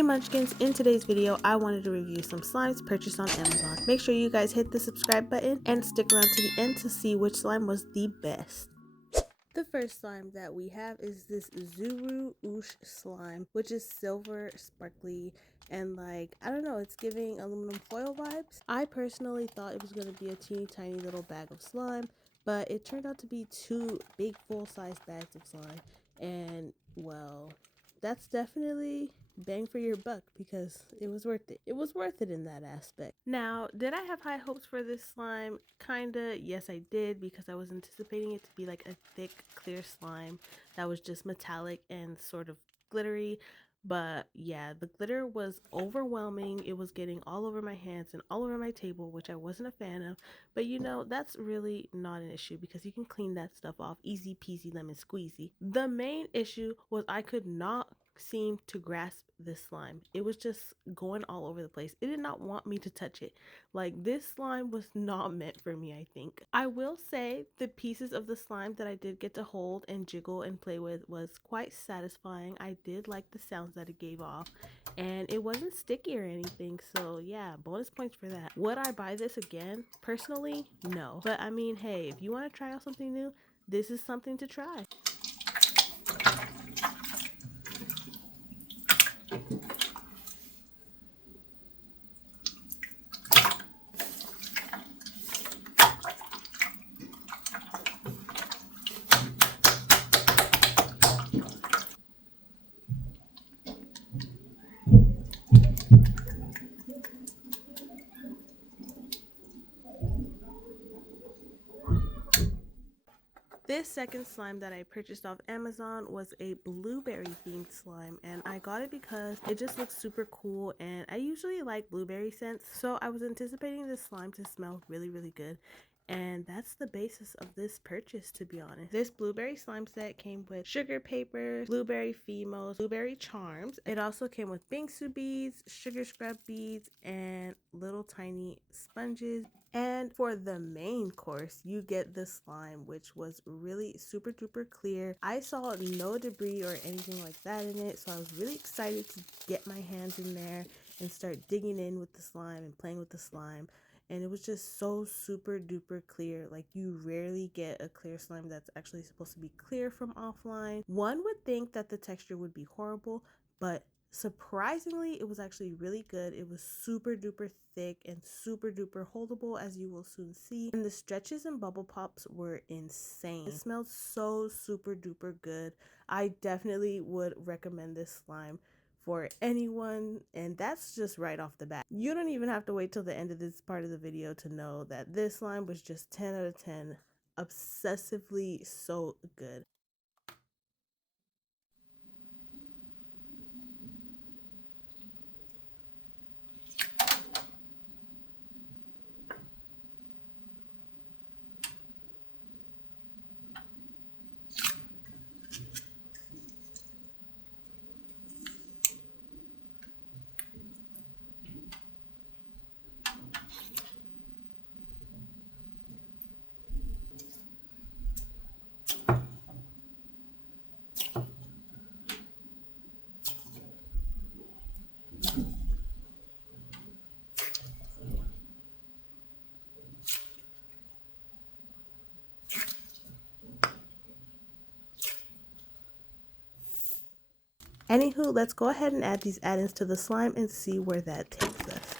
Hey Munchkins, in today's video I wanted to review some slimes purchased on Amazon. Make sure you guys hit the subscribe button and stick around to the end to see which slime was the best. The first slime that we have is this Zuru Oosh slime, which is silver, sparkly, and like, I don't know, it's giving aluminum foil vibes. I personally thought it was going to be a teeny tiny little bag of slime, but it turned out to be two big full-size bags of slime, and well, that's definitely bang for your buck because it was worth it. It was worth it in that aspect. Now, did I have high hopes for this slime? Kinda, yes I did, because I was anticipating it to be like a thick, clear slime that was just metallic and sort of glittery. But yeah, the glitter was overwhelming. It was getting all over my hands and all over my table, which I wasn't a fan of. But you know, that's really not an issue because you can clean that stuff off easy peasy lemon squeezy. The main issue was I could not seem to grasp this slime. It was just going all over the place. It did not want me to touch it. Like, this slime was not meant for me, I think. I will say the pieces of the slime that I did get to hold and jiggle and play with was quite satisfying. I did like the sounds that it gave off, and it wasn't sticky or anything, so yeah, bonus points for that. Would I buy this again? Personally, no. But I mean, hey, if you want to try out something new, this is something to try. This second slime that I purchased off Amazon was a blueberry themed slime, and I got it because it just looks super cool, and I usually like blueberry scents, so I was anticipating this slime to smell really good. And that's the basis of this purchase, to be honest. This blueberry slime set came with sugar papers, blueberry phemos, blueberry charms. It also came with bingsu beads, sugar scrub beads, and little tiny sponges. And for the main course, you get the slime, which was really super duper clear. I saw no debris or anything like that in it, so I was really excited to get my hands in there and start digging in with the slime and playing with the slime. And it was just so super duper clear. Like, you rarely get a clear slime that's actually supposed to be clear from offline. One would think that the texture would be horrible, but surprisingly, it was actually really good. It was super duper thick and super duper holdable, as you will soon see. And the stretches and bubble pops were insane. It smelled so super duper good. I definitely would recommend this slime for anyone, and that's just right off the bat. You don't even have to wait till the end of this part of the video to know that this slime was just 10 out of 10, obsessively so good. Anywho, let's go ahead and add these add-ins to the slime and see where that takes us.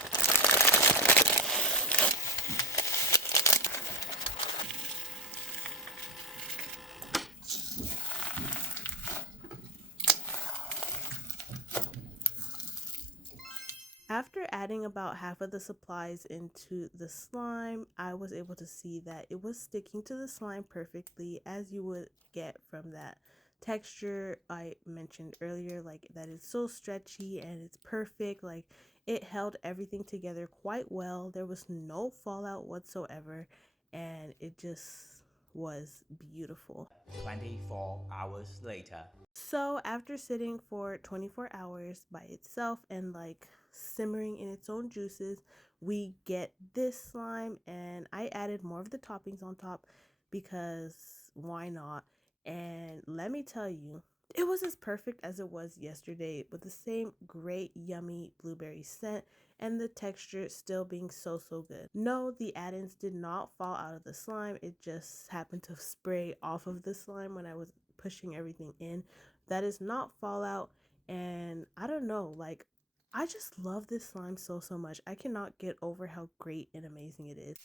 After adding about half of the supplies into the slime, I was able to see that it was sticking to the slime perfectly, as you would get from that texture I mentioned earlier, like that it's so stretchy and it's perfect. Like, it held everything together quite well. There was no fallout whatsoever, and it just was beautiful. 24 hours later. So after sitting for 24 hours by itself and like simmering in its own juices, we get this slime, and I added more of the toppings on top because why not? And let me tell you, It was as perfect as it was yesterday, with the same great yummy blueberry scent and the texture still being so good. No, the add-ins did not fall out of the slime. It just happened to spray off of the slime when I was pushing everything in. That is not fallout, and I don't know, like, I just love this slime so much. I cannot get over how great and amazing it is.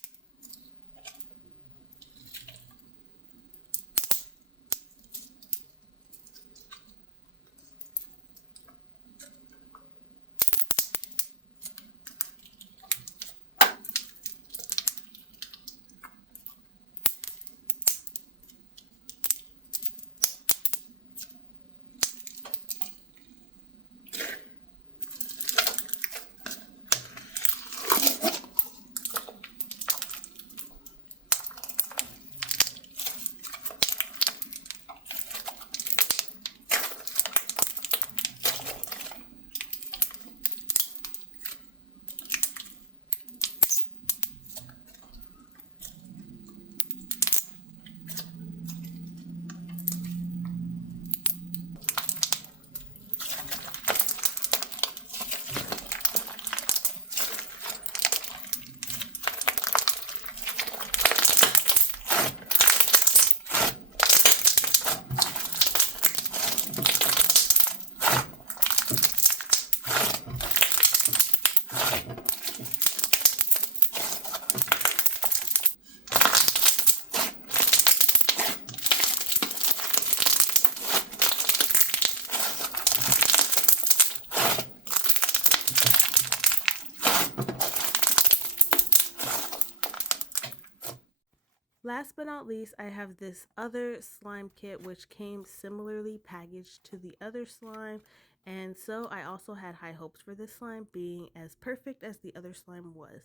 Last but not least, I have this other slime kit which came similarly packaged to the other slime, and so I also had high hopes for this slime being as perfect as the other slime was.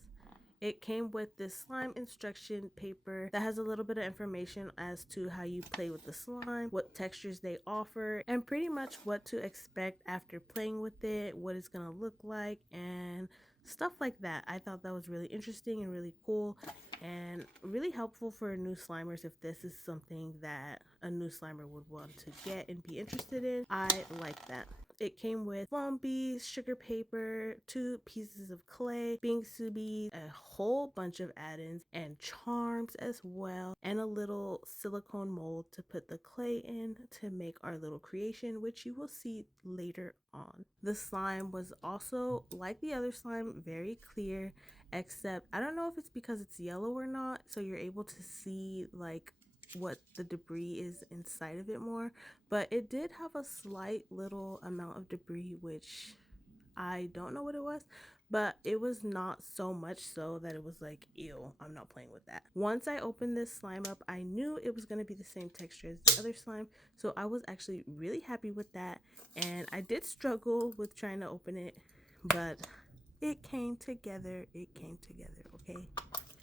It came with this slime instruction paper that has a little bit of information as to how you play with the slime, what textures they offer, and pretty much what to expect after playing with it, what it's gonna look like, and stuff like that. I thought that was really interesting and really cool and really helpful for new slimers if this is something that a new slimer would want to get and be interested in. I like that. It came with foam beads, sugar paper, 2 pieces of clay, bingsu beads, a whole bunch of add-ins, and charms as well, and a little silicone mold to put the clay in to make our little creation, which you will see later on. The slime was also, like the other slime, very clear, except I don't know if it's because it's yellow or not, so you're able to see like what the debris is inside of it more, but it did have a slight little amount of debris which I don't know what it was, but it was not so much so that it was like, ew, I'm not playing with that. Once I opened this slime up, I knew it was going to be the same texture as the other slime, so I was actually really happy with that, and I did struggle with trying to open it, but it came together, okay?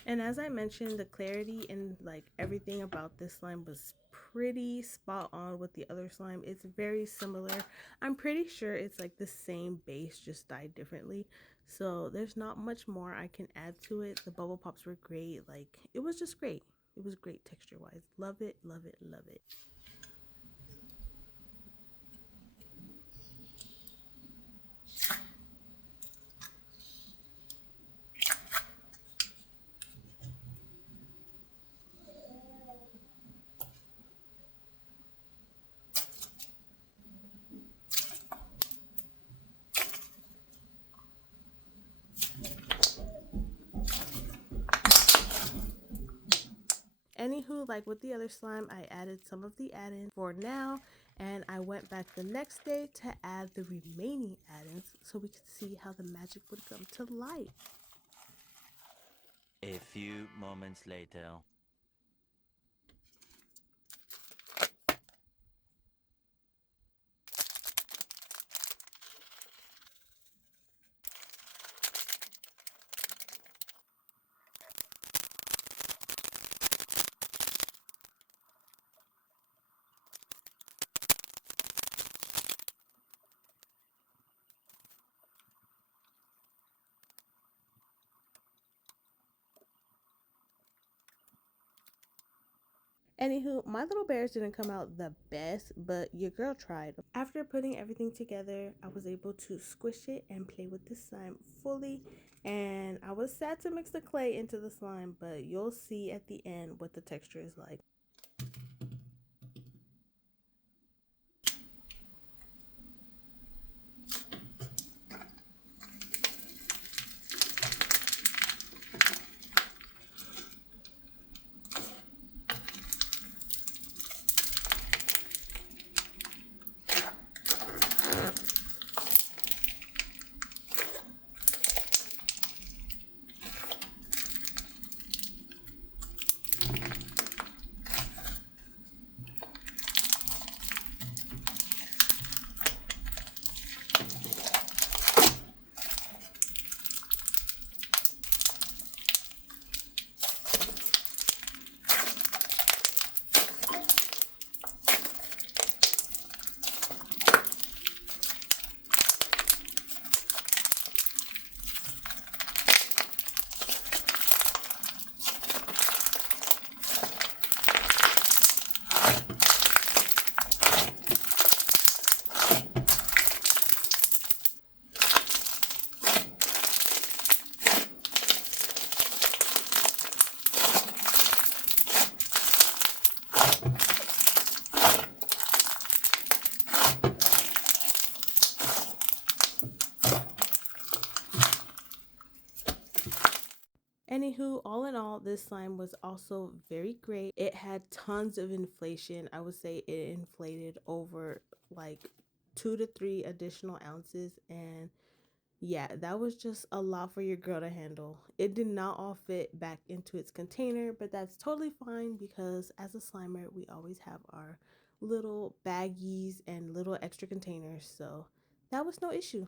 And as I mentioned, the clarity and like everything about this slime was pretty spot on with the other slime. It's very similar. I'm pretty sure it's like the same base, just dyed differently. So there's not much more I can add to it. The bubble pops were great. Like, it was just great. It was great texture wise. Love it, love it, love it. Anywho, like with the other slime, I added some of the add-ins for now, and I went back the next day to add the remaining add-ins so we could see how the magic would come to life. A few moments later. Anywho, my little bears didn't come out the best, but your girl tried. After putting everything together, I was able to squish it and play with the slime fully. And I was sad to mix the clay into the slime, but you'll see at the end what the texture is like. Anywho, all in all, this slime was also very great. It had tons of inflation. I would say it inflated over like 2 to 3 additional ounces, and yeah, that was just a lot for your girl to handle. It did not all fit back into its container, but that's totally fine because as a slimer, we always have our little baggies and little extra containers, so that was no issue.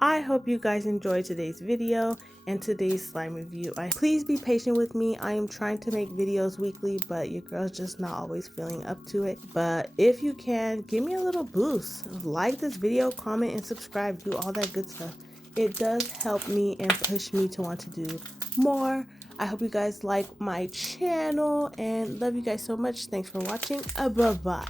I hope you guys enjoyed today's video and today's slime review. Please be patient with me. I am trying to make videos weekly, but your girl's just not always feeling up to it. But if you can, give me a little boost. Like this video, comment, and subscribe. Do all that good stuff. It does help me and push me to want to do more. I hope you guys like my channel and love you guys so much. Thanks for watching. Bye-bye.